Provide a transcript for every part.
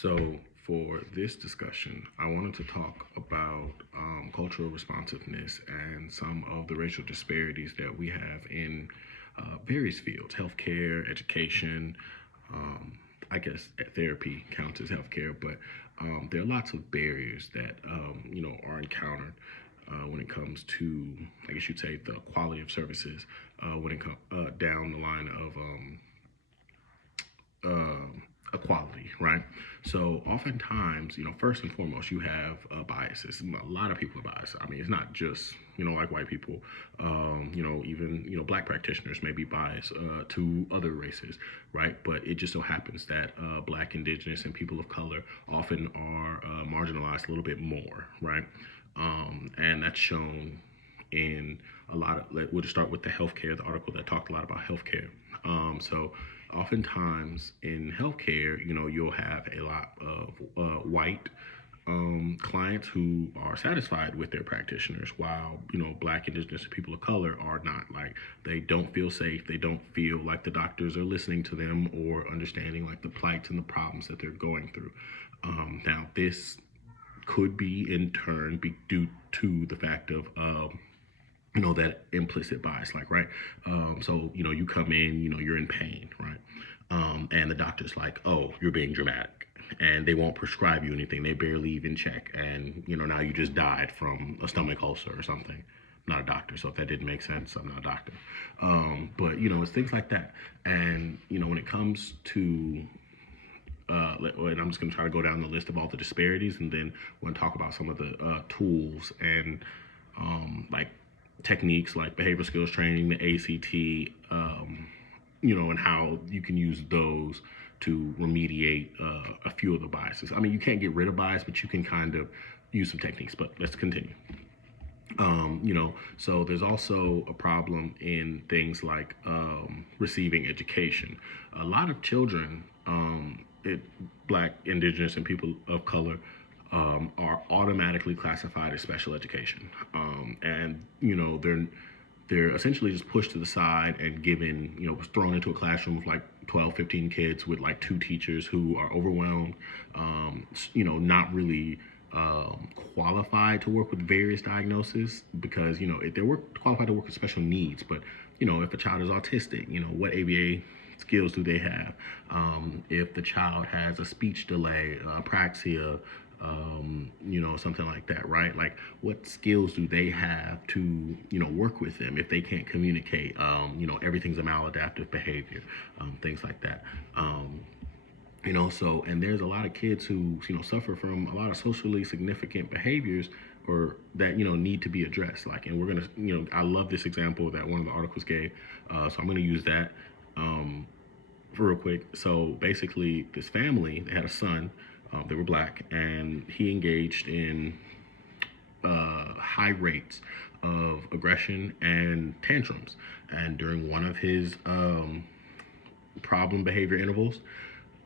So, for this discussion, I wanted to talk about cultural responsiveness and some of the racial disparities that we have in various fields: healthcare, education. Um, I guess therapy counts as healthcare, but there are lots of barriers that are encountered when it comes to, I guess you'd say, the quality of services when it comes down the line of equality, right? So oftentimes, first and foremost, you have biases. A lot of people are biased. I mean, it's not just like white people. Even black practitioners may be biased to other races, right? But it just so happens that black, indigenous, and people of color often are marginalized a little bit more, right? And that's shown in a lot of. We'll just start with the healthcare. The article that talked a lot about healthcare. So oftentimes in healthcare, you'll have a lot of white clients who are satisfied with their practitioners, while black, indigenous, and people of color are not. Like, they don't feel safe. They don't feel like the doctors are listening to them or understanding like the plights and the problems that they're going through. Now, this could be in turn be due to the fact of that implicit bias, like, right. So you come in, you're in pain, right. And the doctor's like, oh, you're being dramatic, and they won't prescribe you anything. They barely even check, and now you just died from a stomach ulcer or something. I'm not a doctor, so if that didn't make sense, I'm not a doctor. But it's things like that. And when it comes to and I'm just going to try to go down the list of all the disparities, and then want to talk about some of the tools and like techniques like behavioral skills training, the ACT, and how you can use those to remediate a few of the biases. I mean, you can't get rid of bias, but you can kind of use some techniques. But let's continue. So there's also a problem in things like receiving education. A lot of children, black, indigenous, and people of color, are automatically classified as special education, and they're essentially just pushed to the side and given, thrown into a classroom with like 12, 15 kids with like two teachers who are overwhelmed, not really qualified to work with various diagnoses, because if they're qualified to work with special needs. But if a child is autistic, what ABA skills do they have? If the child has a speech delay, apraxia, something like that, right? Like, what skills do they have to work with them if they can't communicate? Everything's a maladaptive behavior, things like that. So, and there's a lot of kids who suffer from a lot of socially significant behaviors, or that need to be addressed. Like, and we're gonna, I love this example that one of the articles gave, so I'm gonna use that real quick. So basically, this family, they had a son. They were black, and he engaged in high rates of aggression and tantrums. And during one of his problem behavior intervals,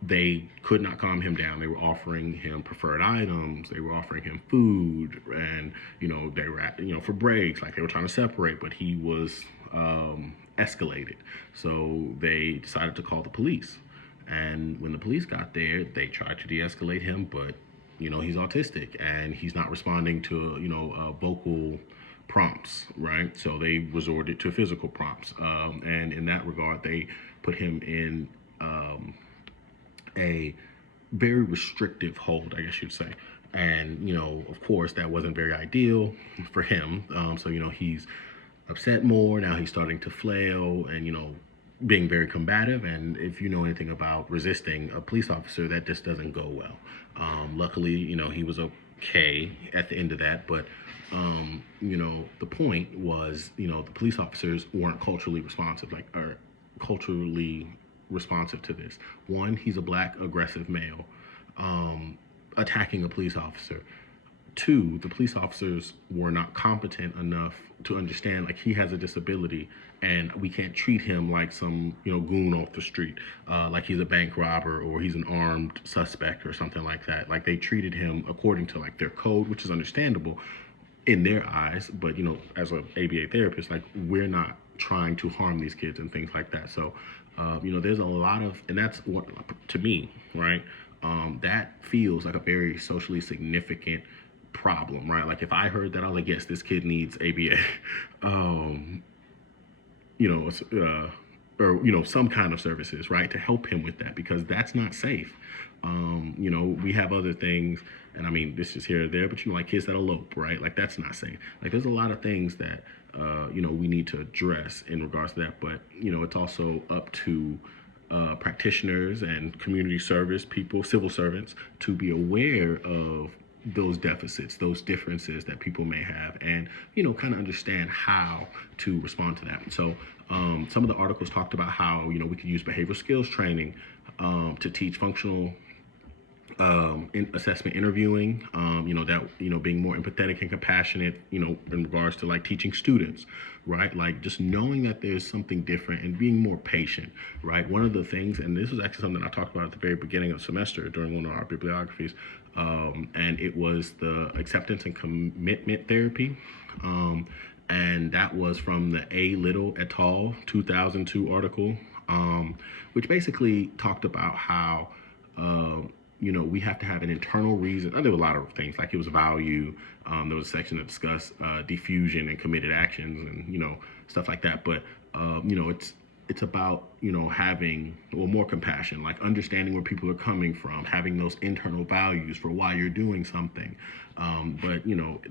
they could not calm him down. They were offering him preferred items. They were offering him food, and they were for breaks, like they were trying to separate, but he was escalated. So they decided to call the police. And when the police got there, they tried to de-escalate him, but he's autistic and he's not responding to vocal prompts, right? So they resorted to physical prompts, and in that regard, they put him in a very restrictive hold, I guess you'd say. And of course, that wasn't very ideal for him. So he's upset more now. He's starting to flail, and being very combative. And if you know anything about resisting a police officer, that just doesn't go well. Luckily, he was okay at the end of that. But the point was, the police officers weren't culturally responsive, or culturally responsive to this. One, he's a black aggressive male attacking a police officer. Two, the police officers were not competent enough to understand, like, he has a disability, and we can't treat him like some goon off the street, like he's a bank robber or he's an armed suspect or something like that. Like, they treated him according to like their code, which is understandable in their eyes, but as an ABA therapist, like, we're not trying to harm these kids and things like that. So there's a lot of, and that's what, to me, right, that feels like a very socially significant problem, right? Like if I heard that, I was like, yes, this kid needs ABA, um, you know, or some kind of services, right, to help him with that because that's not safe. We have other things, and I mean, this is here or there, but like kids that elope, right? Like that's not safe. Like there's a lot of things that we need to address in regards to that, but it's also up to practitioners and community service people, civil servants, to be aware of those deficits, those differences that people may have, and kind of understand how to respond to that. So, some of the articles talked about how we could use behavioral skills training to teach functional assessment interviewing, that being more empathetic and compassionate, in regards to like teaching students, right? Like just knowing that there's something different and being more patient, right? One of the things, and this was actually something I talked about at the very beginning of the semester during one of our bibliographies, and it was the acceptance and commitment therapy. And that was from the A. Little et al. 2002 article, which basically talked about how we have to have an internal reason. There were a lot of things, like it was value. There was a section that discussed diffusion and committed actions, and stuff like that. But it's about having more compassion, like understanding where people are coming from, having those internal values for why you're doing something. But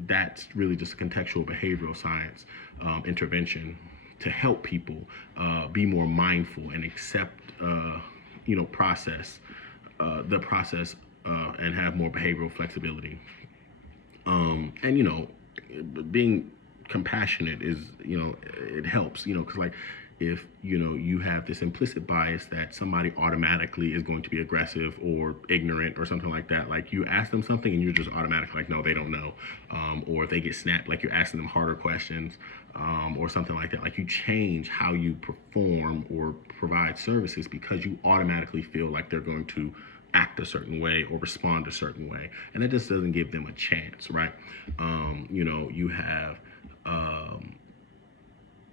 that's really just a contextual behavioral science intervention to help people be more mindful and accept process the process and have more behavioral flexibility. And being compassionate is it helps because like if you have this implicit bias that somebody automatically is going to be aggressive or ignorant or something like that, like you ask them something and you're just automatically like, no, they don't know, or if they get snapped, like you're asking them harder questions, or something like that. Like you change how you perform or provide services because you automatically feel like they're going to act a certain way or respond a certain way, and that just doesn't give them a chance, right?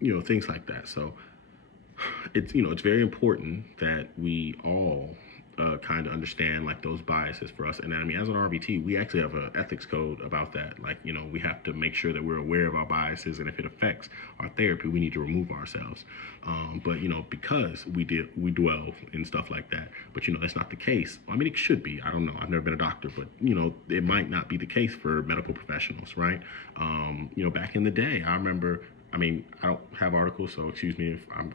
You have things like that. So it's very important that we all kind of understand like those biases for us. And I mean, as an RBT, we actually have an ethics code about that. Like, we have to make sure that we're aware of our biases, and if it affects our therapy, we need to remove ourselves. But because we dwell in stuff like that, but that's not the case. I mean, it should be. I don't know. I've never been a doctor, but it might not be the case for medical professionals, right? Back in the day, I remember. I mean, I don't have articles, so excuse me if I'm,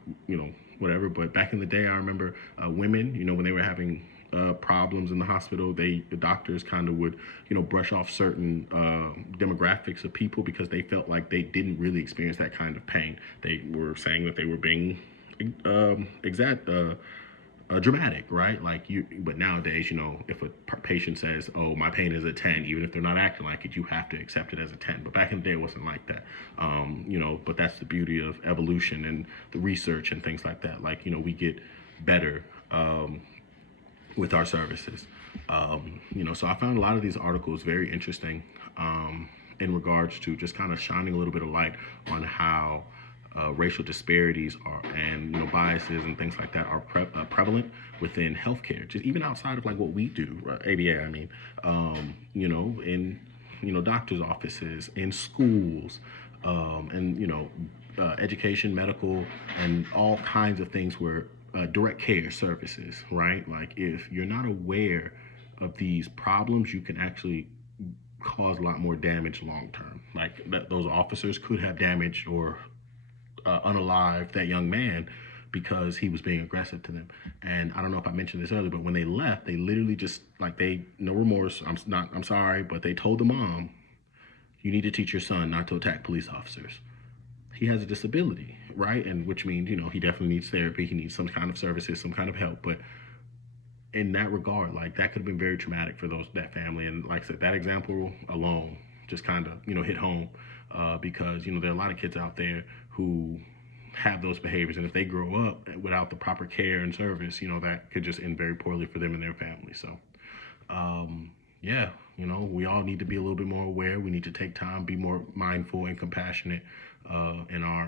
whatever. But back in the day, I remember women, when they were having problems in the hospital, the doctors kind of would, brush off certain demographics of people because they felt like they didn't really experience that kind of pain. They were saying that they were being dramatic, right? Like but nowadays, if a patient says, "Oh, my pain is a 10," even if they're not acting like it, you have to accept it as a 10. But back in the day, it wasn't like that. But that's the beauty of evolution and the research and things like that. Like, we get better with our services. So I found a lot of these articles very interesting in regards to just kind of shining a little bit of light on how racial disparities and biases and things like that are prevalent within healthcare, just even outside of like what we do, right? ABA. I mean, in doctors' offices, in schools, and education, medical, and all kinds of things where direct care services, right? Like if you're not aware of these problems, you can actually cause a lot more damage long term. Like those officers could have damaged or unalive that young man because he was being aggressive to them. And I don't know if I mentioned this earlier, but when they left, they literally just like no remorse. I'm sorry, but they told the mom, you need to teach your son not to attack police officers. He has a disability, right? And which means, he definitely needs therapy. He needs some kind of services, some kind of help. But in that regard, like that could have been very traumatic for that family. And like I said, that example alone just kind of, hit home because, there are a lot of kids out there who have those behaviors. And if they grow up without the proper care and service, that could just end very poorly for them and their family. So, yeah, we all need to be a little bit more aware. We need to take time, be more mindful and compassionate in our